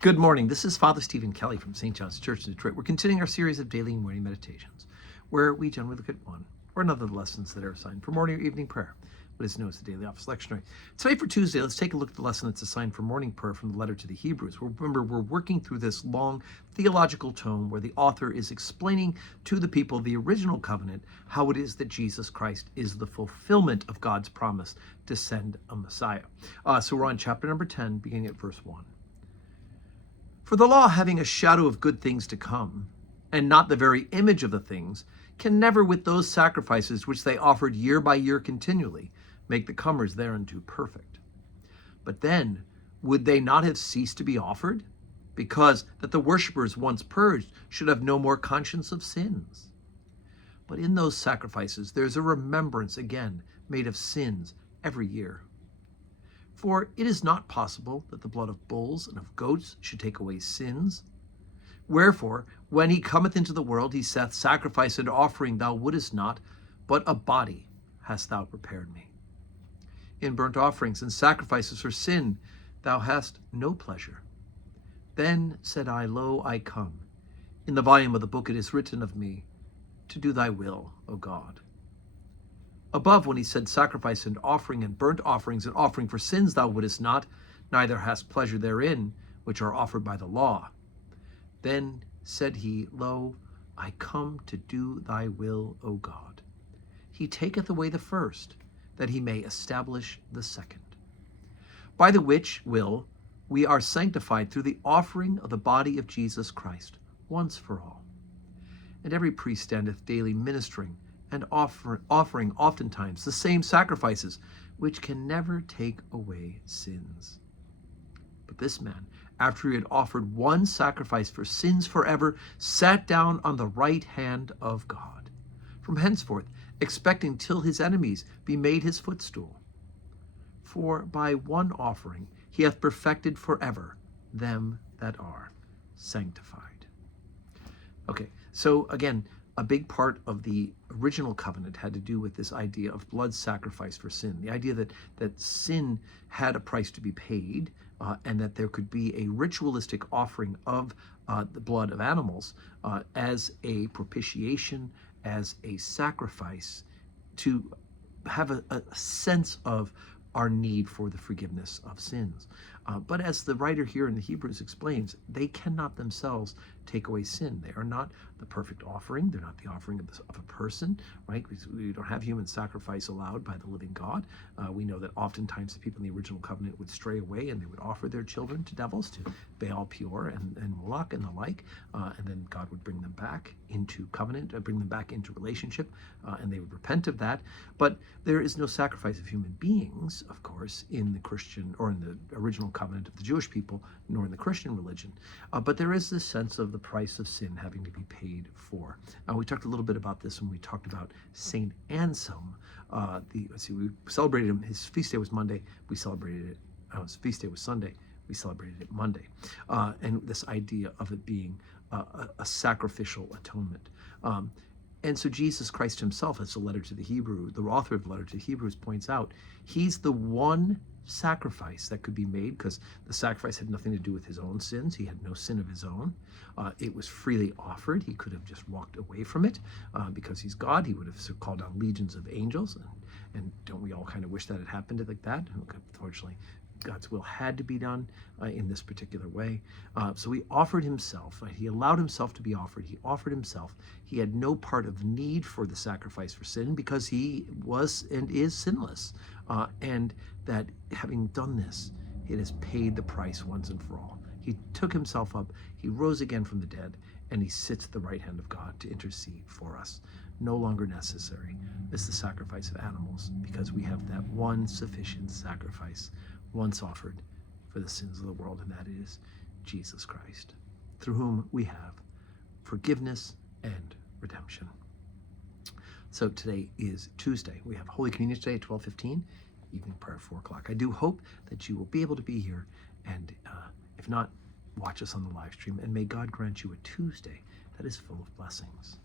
Good morning. This is Father Stephen Kelly from St. John's Church in Detroit. We're continuing our series of daily and morning meditations, where we generally look at one or another of the lessons that are assigned for morning or evening prayer, what is known as the Daily Office Lectionary. Today for Tuesday, let's take a look at the lesson that's assigned for morning prayer from the letter to the Hebrews. Remember, we're working through this long theological tome where the author is explaining to the people of the original covenant how it is that Jesus Christ is the fulfillment of God's promise to send a Messiah. So we're on chapter number 10, beginning at verse 1. For the law, having a shadow of good things to come, and not the very image of the things, can never with those sacrifices which they offered year by year continually, make the comers thereunto perfect. But then, would they not have ceased to be offered? Because that the worshippers once purged should have no more conscience of sins. But in those sacrifices there's a remembrance again made of sins every year. For it is not possible that the blood of bulls and of goats should take away sins. Wherefore, when he cometh into the world, he saith, Sacrifice and offering thou wouldest not, but a body hast thou prepared me. In burnt offerings and sacrifices for sin thou hast no pleasure. Then said I, Lo, I come. In the volume of the book it is written of me, to do thy will, O God. Above, when he said, Sacrifice and offering and burnt offerings and offering for sins thou wouldest not, neither hast pleasure therein, which are offered by the law. Then said he, Lo, I come to do thy will, O God. He taketh away the first, that he may establish the second. By the which will we are sanctified through the offering of the body of Jesus Christ, once for all. And every priest standeth daily ministering, and offering oftentimes the same sacrifices, which can never take away sins. But this man, after he had offered one sacrifice for sins forever, sat down on the right hand of God, from henceforth expecting till his enemies be made his footstool. For by one offering he hath perfected forever them that are sanctified. Okay, so again, a big part of the original covenant had to do with this idea of blood sacrifice for sin, the idea that sin had a price to be paid, and that there could be a ritualistic offering of the blood of animals as a propitiation, as a sacrifice, to have a sense of our need for the forgiveness of sins. But as the writer here in the Hebrews explains, they cannot themselves take away sin. They are not the perfect offering. They're not the offering of a person, right? We don't have human sacrifice allowed by the living God. We know that oftentimes the people in the original covenant would stray away and they would offer their children to devils, to Baal Peor and Moloch and the like, and then God would bring them back into covenant, bring them back into relationship, and they would repent of that. But there is no sacrifice of human beings, of course, in the Christian or in the original covenant of the Jewish people, nor in the Christian religion. But there is this sense of the price of sin having to be paid for. We talked a little bit about this when we talked about Saint Anselm. We celebrated him. His feast day was Monday. We celebrated it. His feast day was Sunday. We celebrated it Monday. And this idea of it being a sacrificial atonement. And so Jesus Christ himself, as the letter to the Hebrew, the author of the letter to the Hebrews points out, he's the one sacrifice that could be made, because the sacrifice had nothing to do with his own sins. He had no sin of his own. It was freely offered. He could have just walked away from it because he's God. He would have called down legions of angels. And don't we all kind of wish that it happened like that? Unfortunately, God's will had to be done in this particular way. So he offered himself. Right? He allowed himself to be offered. He offered himself. He had no part of need for the sacrifice for sin because he was and is sinless. And that having done this, it has paid the price once and for all. He took himself up. He rose again from the dead, and he sits at the right hand of God to intercede for us. No longer necessary is the sacrifice of animals, because we have that one sufficient sacrifice once offered for the sins of the world, and that is Jesus Christ, through whom we have forgiveness and redemption. So today is Tuesday. We have Holy Communion today at 12:15, evening prayer at 4 o'clock. I do hope that you will be able to be here, and if not, watch us on the live stream, and may God grant you a Tuesday that is full of blessings.